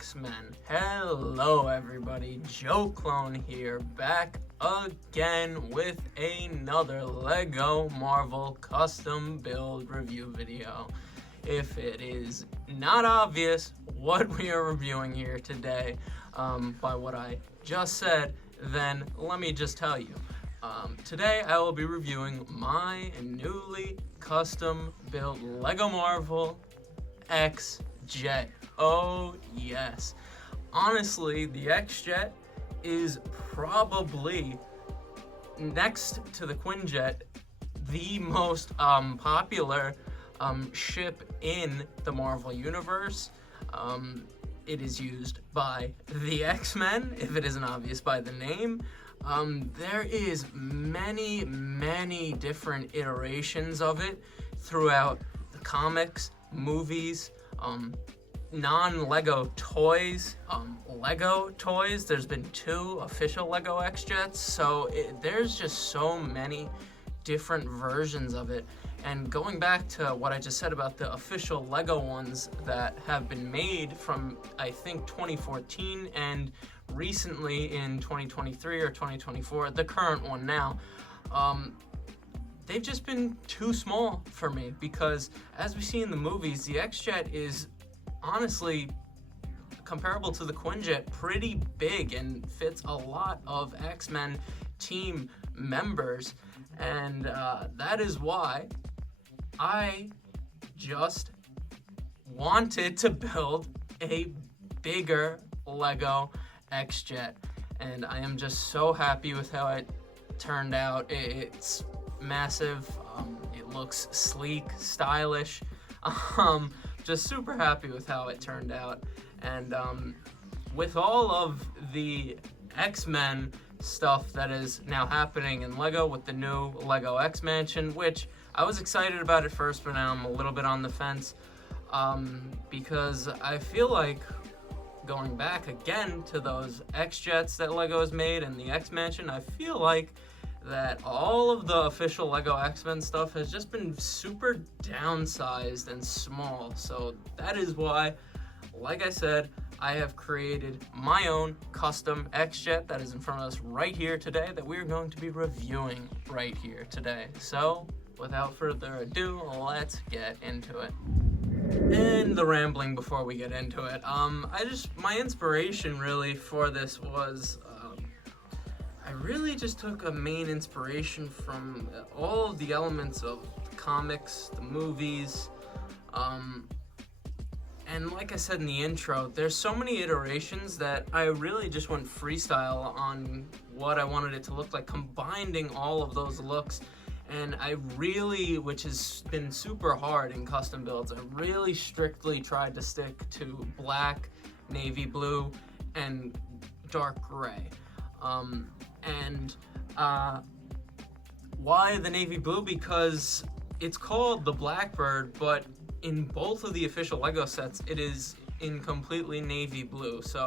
X-Men. Hello everybody, Joe Clone here, back again with another LEGO Marvel custom build review video. If it is not obvious what we are reviewing here today by what I just said, then let me just tell you. Today I will be reviewing my newly custom built LEGO Marvel X-Jet. Oh yes. Honestly, the X-Jet is probably, next to the Quinjet, the most popular ship in the Marvel Universe. It is used by the X-Men, if it isn't obvious by the name. There is many different iterations of it throughout the comics, movies, non-Lego toys, Lego toys. There's been 2 official Lego X-Jets, so there's just so many different versions of it. And going back to what I just said about the official Lego ones that have been made from, I think, 2014 and recently in 2023 or 2024, the current one now, they've just been too small for me, because as we see in the movies, the X-Jet is honestly comparable to the Quinjet, pretty big and fits a lot of X-Men team members. And that is why I just wanted to build a bigger Lego X-Jet, and I am just so happy with how it turned out. It's massive, it looks sleek, stylish, just super happy with how it turned out. And with all of the X-Men stuff that is now happening in Lego with the new Lego X Mansion, which I was excited about at first, but now I'm a little bit on the fence, because I feel like going back again to those X-Jets that Lego has made and the X Mansion, I feel like that all of the official Lego X-Men stuff has just been super downsized and small. So that is why, like I said, I have created my own custom X-Jet that is in front of us right here today, that we're going to be reviewing right here today. So without further ado, let's get into it. And the rambling before we get into it, my inspiration really for this was, I really just took a main inspiration from all of the elements of the comics, the movies, and like I said in the intro, there's so many iterations that I really just went freestyle on what I wanted it to look like, combining all of those looks. And I really, which has been super hard in custom builds, I really strictly tried to stick to black, navy blue, and dark gray. Why the navy blue? Because it's called the Blackbird, but in both of the official Lego sets, it is in completely navy blue. So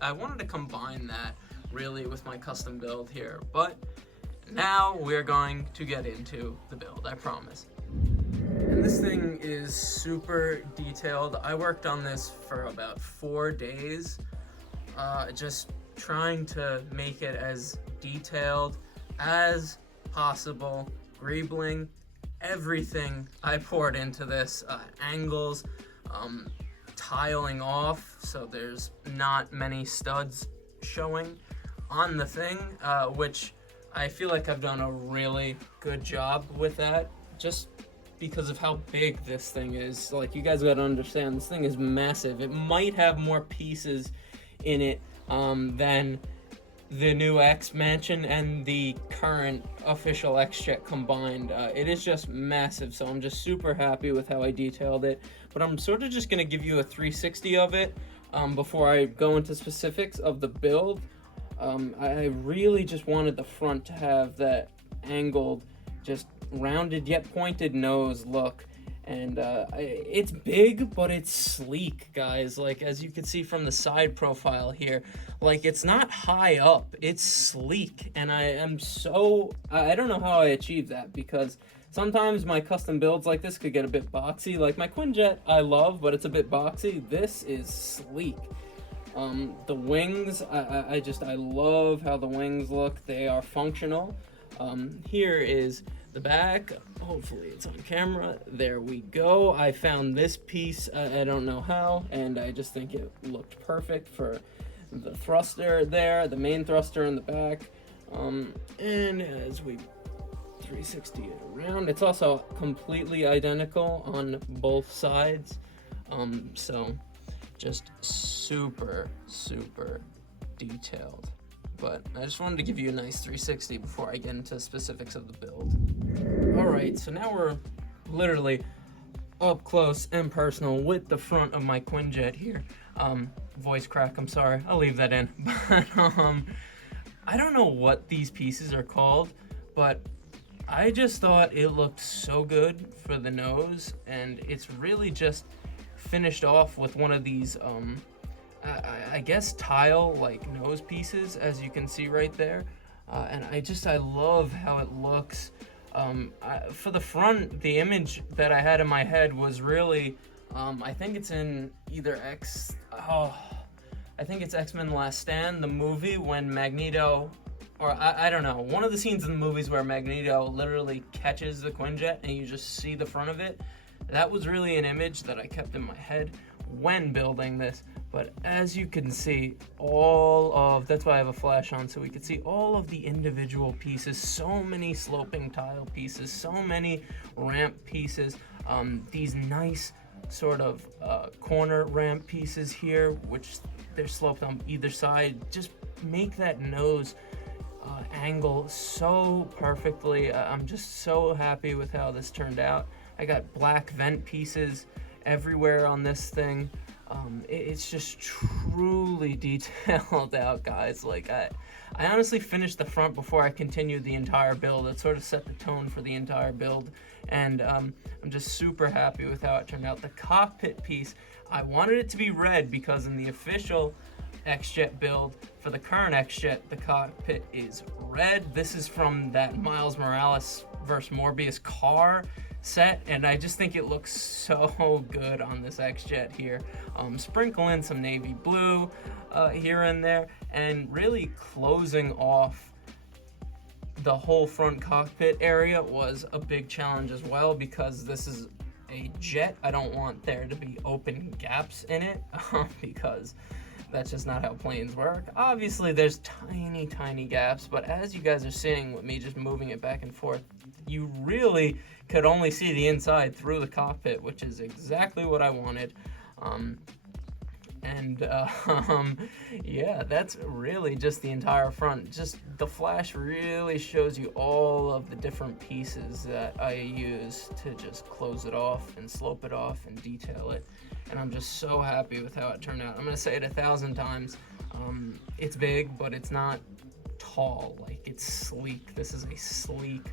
I wanted to combine that really with my custom build here. But now we're going to get into the build, I promise. And this thing is super detailed. I worked on this for about 4 days, just trying to make it as detailed as possible, greebling everything I poured into this, angles, tiling off so there's not many studs showing on the thing, which I feel like I've done a really good job with that, just because of how big this thing is. Like, you guys gotta understand, this thing is massive. It might have more pieces in it than the new X Mansion and the current official X-Jet combined. It is just massive, so I'm just super happy with how I detailed it. But I'm sort of just gonna give you a 360 of it before I go into specifics of the build. I really just wanted the front to have that angled, just rounded yet pointed nose look. And it's big, but it's sleek, guys. Like, as you can see from the side profile here, like, it's not high up, it's sleek. And I don't know how I achieved that, because sometimes my custom builds like this could get a bit boxy. Like my Quinjet I love, but it's a bit boxy. This is sleek. The wings, I love how the wings look. They are functional. Here is the back. Hopefully it's on camera. There we go. I found this piece, I don't know how, and I just think it looked perfect for the thruster there, the main thruster in the back. And as we 360 it around, it's also completely identical on both sides. So just super detailed. But I just wanted to give you a nice 360 before I get into specifics of the build. Alright, so now we're literally up close and personal with the front of my Quinjet here. Voice crack, I'm sorry, I'll leave that in. But I don't know what these pieces are called, but I just thought it looked so good for the nose, and it's really just finished off with one of these I guess tile like nose pieces, as you can see right there, and I love how it looks. For the front, the image that I had in my head was really I think it's in either I think it's X-Men Last Stand, the movie, when Magneto, or I don't know, one of the scenes in the movies where Magneto literally catches the Quinjet and you just see the front of it. That was really an image that I kept in my head when building this. But as you can see, that's why I have a flash on, so we can see all of the individual pieces, so many sloping tile pieces, so many ramp pieces, these nice sort of corner ramp pieces here, which they're sloped on either side, just make that nose angle so perfectly. I'm just so happy with how this turned out. I got black vent pieces everywhere on this thing. It's just truly detailed out, guys. Like, I honestly finished the front before I continued the entire build. It sort of set the tone for the entire build, and I'm just super happy with how it turned out. The cockpit piece, I wanted it to be red because in the official X-Jet build for the current X-Jet, the cockpit is red. This is from that Miles Morales vs. Morbius car set, and I just think it looks so good on this X-Jet here. Sprinkle in some navy blue here and there, and really closing off the whole front cockpit area was a big challenge as well, because this is a jet. I don't want there to be open gaps in it because that's just not how planes work. Obviously there's tiny gaps, but as you guys are seeing with me just moving it back and forth, you really could only see the inside through the cockpit, which is exactly what I wanted. Yeah, that's really just the entire front. Just the flash really shows you all of the different pieces that I use to just close it off and slope it off and detail it. And I'm just so happy with how it turned out. I'm gonna say it 1,000 times. It's big, but it's not tall. Like, it's sleek. This is a sleek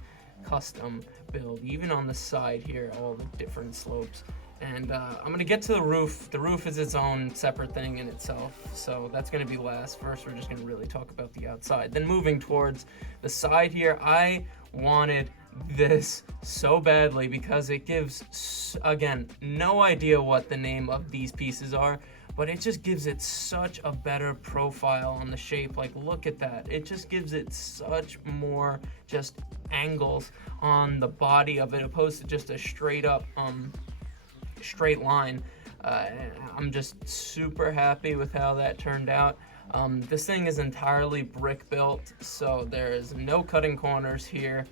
custom build. Even on the side here, all the different slopes. And I'm gonna get to the roof. The roof is its own separate thing in itself, so that's gonna be last. First, we're just gonna really talk about the outside. Then moving towards the side here, I wanted this so badly because it gives, again, no idea what the name of these pieces are, but it just gives it such a better profile on the shape. Like, look at that. It just gives it such more just angles on the body of it, opposed to just a straight up straight line. I'm just super happy with how that turned out. This thing is entirely brick built, so there is no cutting corners here.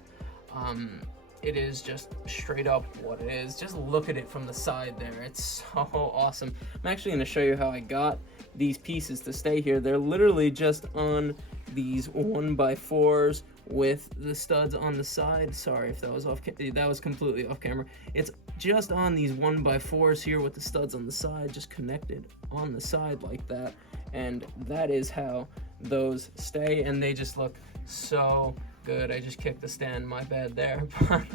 It is just straight up what it is. Just look at it from the side there. It's so awesome. I'm actually going to show you how I got these pieces to stay here. They're literally just on these 1x4s with the studs on the side. Sorry if that was that was completely off camera. It's just on these 1x4s here with the studs on the side, just connected on the side like that. And that is how those stay, and they just look so good. I just kicked the stand, my bad there. But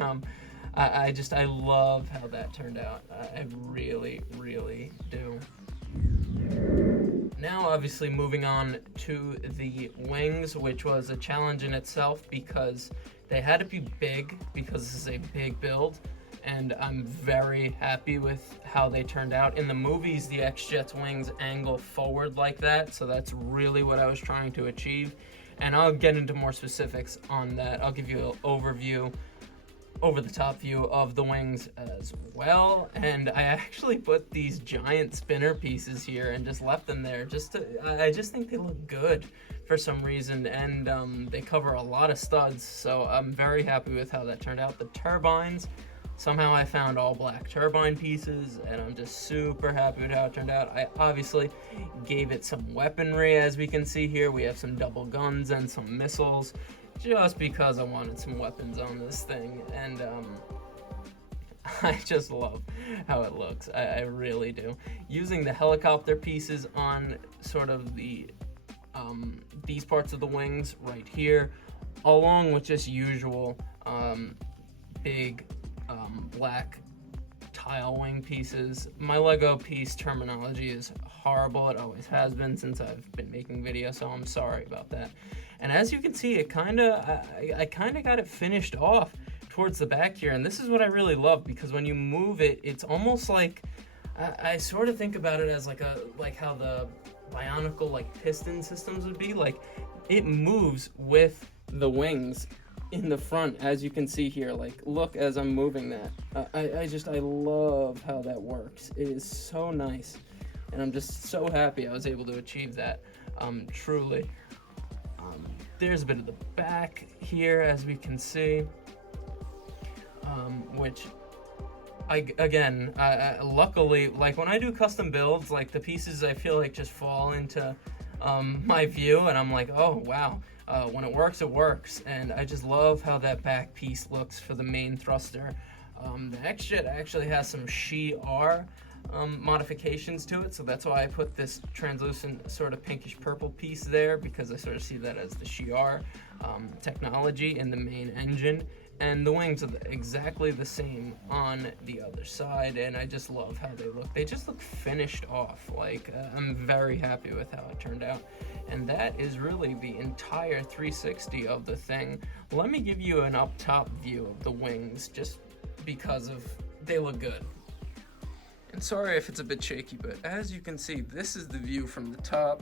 I love how that turned out. I really do. Now, obviously, moving on to the wings, which was a challenge in itself because they had to be big, because this is a big build. and I'm very happy with how they turned out. In the movies, the X-Jet's wings angle forward like that, so that's really what I was trying to achieve. And I'll get into more specifics on that. I'll give you an overview, over the top view of the wings as well. And I actually put these giant spinner pieces here and just left them there I just think they look good for some reason, and they cover a lot of studs, so I'm very happy with how that turned out. The turbines, somehow I found all black turbine pieces, and I'm just super happy with how it turned out. I obviously gave it some weaponry, as we can see here. We have some double guns and some missiles, just because I wanted some weapons on this thing, and I just love how it looks. I really do. Using the helicopter pieces on sort of the these parts of the wings right here, along with just usual big black tile wing pieces. My Lego piece terminology is horrible. It always has been since I've been making videos, so I'm sorry about that. And as you can see, I kind of got it finished off towards the back here, and this is what I really love, because when you move it, it's almost like I sort of think about it as like how the Bionicle like piston systems would be. Like, it moves with the wings in the front, as you can see here. Like, look as I'm moving that. I love how that works. It is so nice, and I'm just so happy I was able to achieve that. Truly. There's a bit of the back here, as we can see, which luckily, like when I do custom builds, like the pieces I feel like just fall into my view, and I'm like, oh wow, when it works, it works. And I just love how that back piece looks for the main thruster. The X-Jet actually has some She-R modifications to it, so that's why I put this translucent sort of pinkish purple piece there, because I sort of see that as the She-R technology in the main engine. And the wings are exactly the same on the other side, and I just love how they look. They just look finished off. Like, I'm very happy with how it turned out. And that is really the entire 360 of the thing. Let me give you an up top view of the wings, just because they look good. And sorry if it's a bit shaky, but as you can see, this is the view from the top.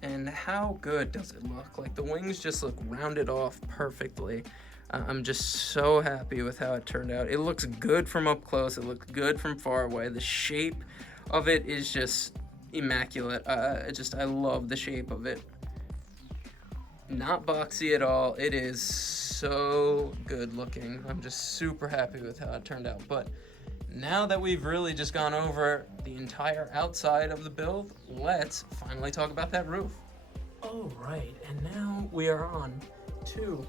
And how good does it look? Like, the wings just look rounded off perfectly. I'm just so happy with how it turned out. It looks good from up close. It looks good from far away. The shape of it is just immaculate. I love the shape of it. Not boxy at all. It is so good looking. I'm just super happy with how it turned out. But now that we've really just gone over the entire outside of the build, let's finally talk about that roof. All right, and now we are on to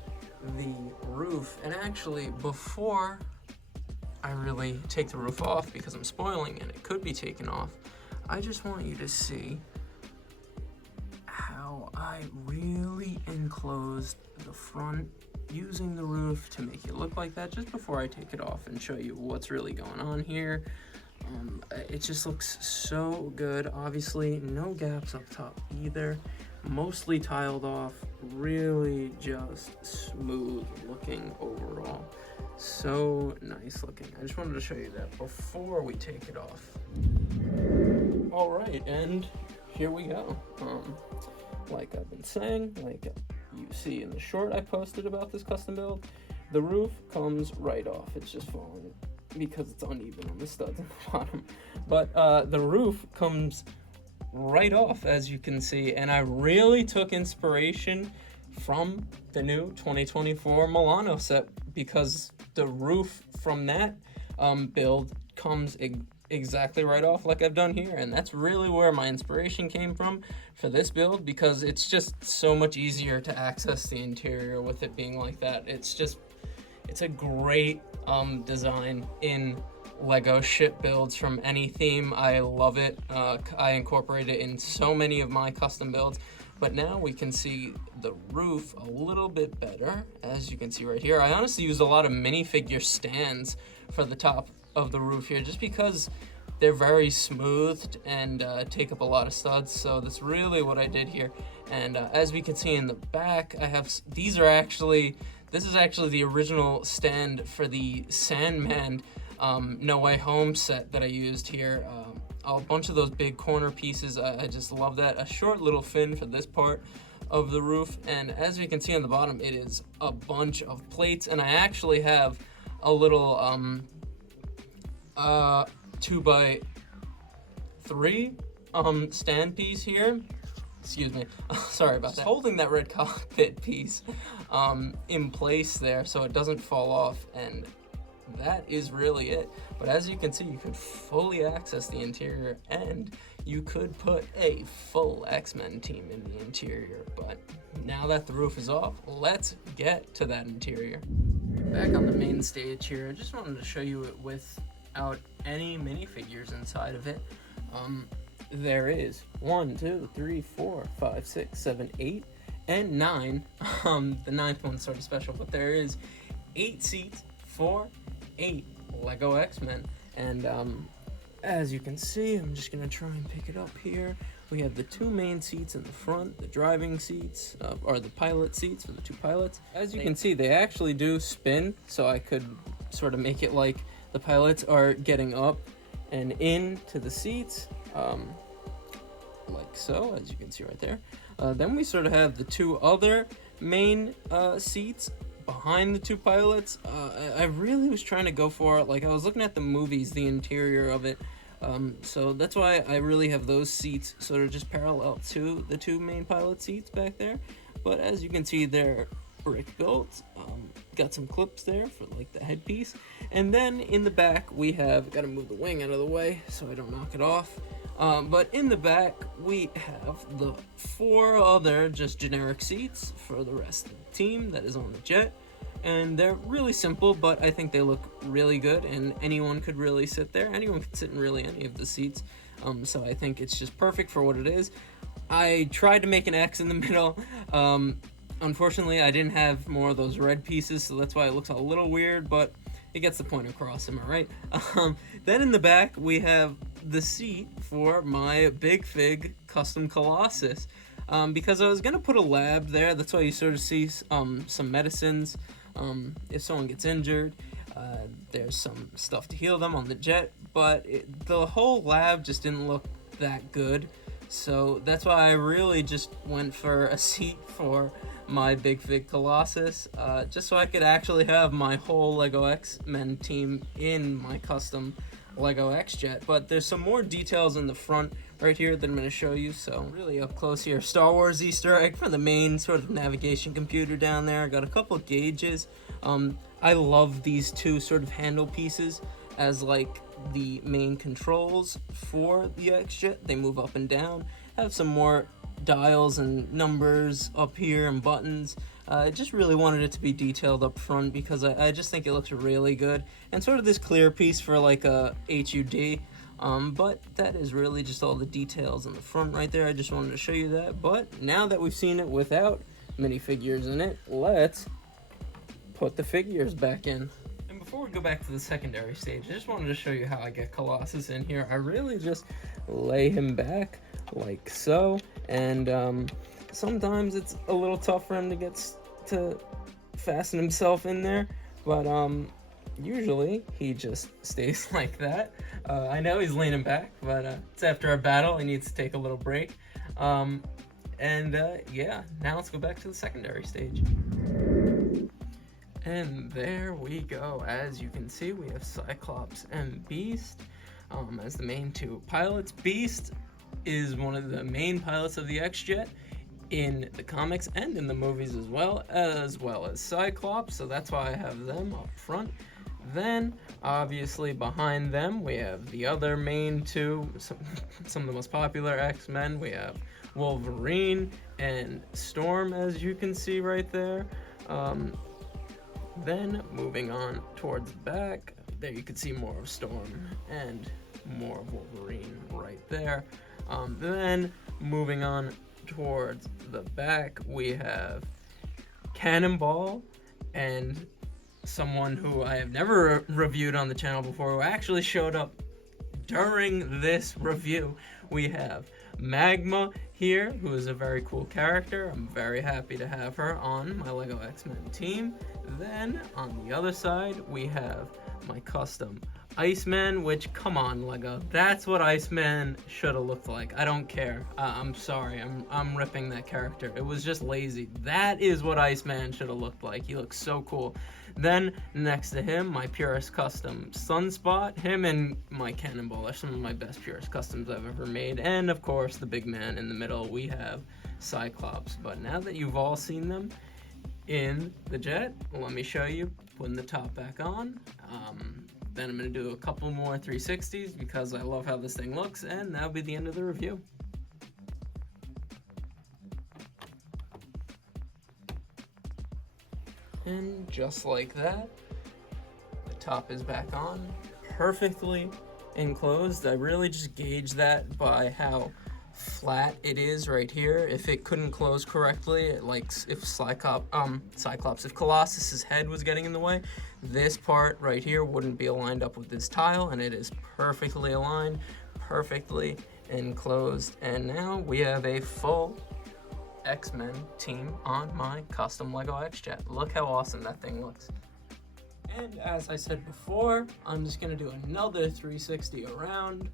the roof. And actually, before I really take the roof off, because I'm spoiling it, it could be taken off, I just want you to see how I really enclosed the front using the roof to make it look like that, just before I take it off and show you what's really going on here. It just looks so good. Obviously, no gaps up top either. Mostly tiled off, really just smooth looking overall. So nice looking. I just wanted to show you that before we take it off. All right, and here we go. Like I've been saying, like you see in the short I posted about this custom build, the roof comes right off. It's just falling because it's uneven on the studs at the bottom. But the roof comes right off, as you can see, and I really took inspiration from the new 2024 Milano set, because the roof from that build comes exactly right off like I've done here, and that's really where my inspiration came from for this build, because it's just so much easier to access the interior with it being like that. It's a great design in Lego ship builds from any theme. I love it. I incorporate it in so many of my custom builds. But now we can see the roof a little bit better, as you can see right here. I honestly used a lot of minifigure stands for the top of the roof here, just because they're very smoothed and take up a lot of studs. So that's really what I did here. And as we can see in the back, I have this is actually the original stand for the Sandman No Way Home set that I used here. A bunch of those big corner pieces. I just love that. A short little fin for this part of the roof, and as you can see on the bottom, it is a bunch of plates, and I actually have a little 2x3 stand piece here. Excuse me, sorry about that. Holding that red cockpit piece in place there so it doesn't fall off, and that is really it. But as you can see, you could fully access the interior, and you could put a full X-Men team in the interior. But now that the roof is off, let's get to that interior. Back on the main stage here, I just wanted to show you it without any minifigures inside of it. There is 1, 2, 3, 4, 5, 6, 7, 8, and 9. The 9th one's sort of special, but there is 8 seats for 8 Lego X-Men. And as you can see, I'm just gonna try and pick it up here. We have the 2 main seats in the front, the driving seats, or the pilot seats for the 2 pilots. As you can see, they actually do spin, so I could sort of make it like the pilots are getting up and into the seats, like so, as you can see right there. Then we sort of have the 2 other main seats behind the 2 pilots. I really was trying to go for it. Like, I was looking at the movies, the interior of it. So that's why I really have those seats sort of just parallel to the 2 main pilot seats back there. But as you can see, they're brick built. Got some clips there for like the headpiece. And then in the back, we have, gotta move the wing out of the way so I don't knock it off. But in the back, we have the 4 other just generic seats for the rest of the team that is on the jet. And they're really simple, but I think they look really good, and anyone could really sit there. Anyone could sit in really any of the seats. So I think it's just perfect for what it is. I tried to make an X in the middle. Unfortunately, I didn't have more of those red pieces, so that's why it looks a little weird, but it gets the point across, am I right? Then in the back, we have the seat for my Big Fig custom Colossus. Because I was going to put a lab there, that's why you sort of see some medicines. If someone gets injured, there's some stuff to heal them on the jet, but the whole lab just didn't look that good. So that's why I really just went for a seat for my Big Fig Colossus, just so I could actually have my whole Lego X-Men team in my custom Lego X-Jet. But there's some more details in the front right here that I'm going to show you. So really up close here, Star Wars Easter egg for the main sort of navigation computer down there. I got a couple of gauges. I love these 2 sort of handle pieces as like the main controls for the X-Jet. They move up and down. Have some more dials and numbers up here and buttons. I just really wanted it to be detailed up front because I just think it looks really good. And sort of this clear piece for like a HUD. But that is really just all the details in the front right there. I just wanted to show you that. But now that we've seen it without minifigures in it, let's put the figures back in. And before we go back to the secondary stage, I just wanted to show you how I get Colossus in here. I really just lay him back like so. And sometimes it's a little tough for him to fasten himself in there. But usually he just stays like that. I know he's leaning back, but it's after a battle. He needs to take a little break. Yeah, now let's go back to the secondary stage. And there we go. As you can see, we have Cyclops and Beast as the main 2 pilots. Beast is one of the main pilots of the X-Jet in the comics and in the movies as well as Cyclops, so that's why I have them up front. Then, obviously, behind them, we have the other main 2, some of the most popular X-Men. We have Wolverine and Storm, as you can see right there. Then, moving on towards the back, there you can see more of Storm and more of Wolverine right there. Then, moving on towards the back, we have Cannonball and someone who I have never reviewed on the channel before, who actually showed up during this review. We have Magma here, who is a very cool character. I'm very happy to have her on my Lego X-Men team. Then on the other side, we have my custom Iceman, which, come on, Lego, that's what Iceman should have looked like. I don't care. I'm sorry, I'm ripping that character. It was just lazy. That is what Iceman should have looked like. He looks so cool. Then next to him, my Purist Custom Sunspot. Him and my Cannonball are some of my best Purist Customs I've ever made. And of course, the big man in the middle, we have Cyclops. But now that you've all seen them in the jet, let me show you putting the top back on. Then I'm going to do a couple more 360s because I love how this thing looks, and that'll be the end of the review. And just like that, the top is back on, perfectly enclosed. I really just gauged that by how flat it is right here. If it couldn't close correctly, like if Cyclops, if Colossus's head was getting in the way, this part right here wouldn't be aligned up with this tile, and it is perfectly aligned, perfectly enclosed. And now we have a full X-Men team on my custom Lego X-Jet. Look how awesome that thing looks. And as I said before, I'm just gonna do another 360 around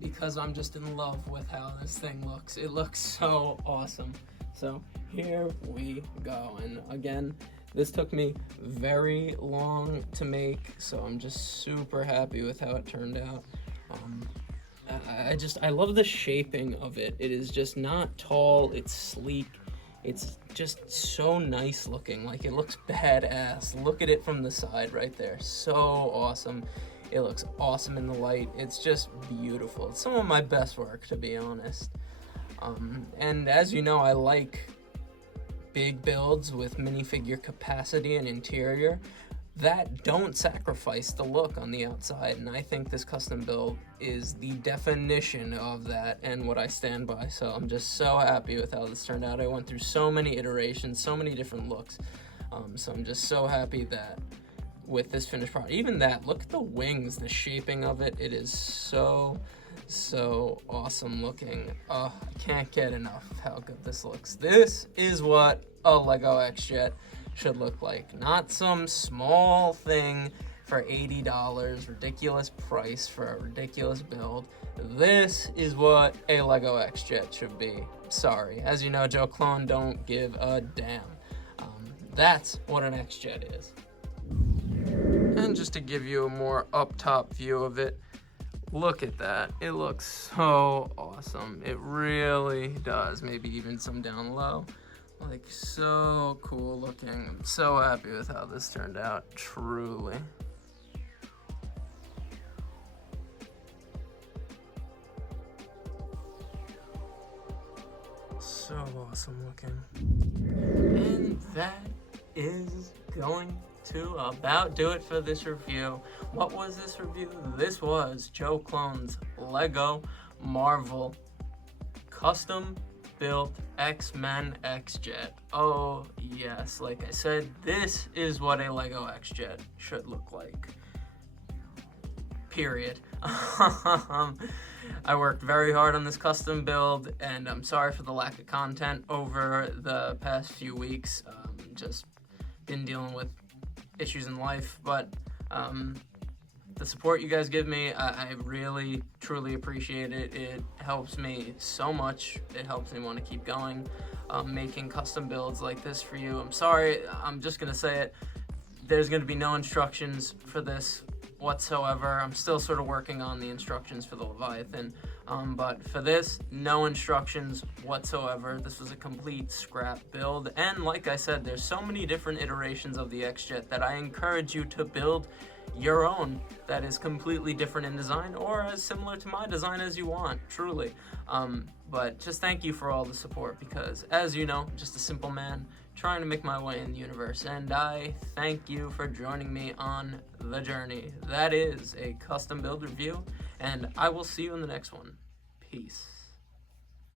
because I'm just in love with how this thing looks. It looks so awesome. So here we go. And again, this took me very long to make, so I'm just super happy with how it turned out. I love the shaping of it. It is just not tall, it's sleek. It's just so nice looking, like it looks badass. Look at it from the side right there, so awesome. It looks awesome in the light. It's just beautiful. It's some of my best work, to be honest. And as you know, I like big builds with minifigure capacity and interior that don't sacrifice the look on the outside, and I think this custom build is the definition of that and what I stand by. So I'm just so happy with how this turned out. I went through so many iterations, so many different looks, so I'm just so happy that with this finished product, even that, look at the wings, the shaping of it, it is so awesome looking. Oh, I can't get enough of how good this looks. This is what a Lego X-Jet should look like, not some small thing for $80, ridiculous price for a ridiculous build. This is what a Lego X-Jet should be. Sorry, as you know, Joe Clone don't give a damn. That's what an X-Jet is. And just to give you a more up-top view of it, look at that. It looks so awesome. It really does. Maybe even some down low. Like, so cool looking. I'm so happy with how this turned out, truly. So awesome looking. And that is going to about do it for this review. What was this review? This was Joe Clone's Lego Marvel custom built X-Men X-Jet. Oh yes, like I said, this is what a Lego X-Jet should look like. Period. I worked very hard on this custom build, and I'm sorry for the lack of content over the past few weeks. Just been dealing with issues in life, but the support you guys give me, I really, truly appreciate it. It helps me so much. It helps me want to keep going, making custom builds like this for you. I'm sorry, I'm just going to say it. There's going to be no instructions for this whatsoever. I'm still sort of working on the instructions for the Leviathan, but for this, no instructions whatsoever. This was a complete scrap build, and like I said, there's so many different iterations of the X-Jet that I encourage you to build your own that is completely different in design or as similar to my design as you want, truly. But just thank you for all the support, because as you know, just a simple man trying to make my way in the universe, and I thank you for joining me on the journey. That is a custom build review, and I will see you in the next one. Peace.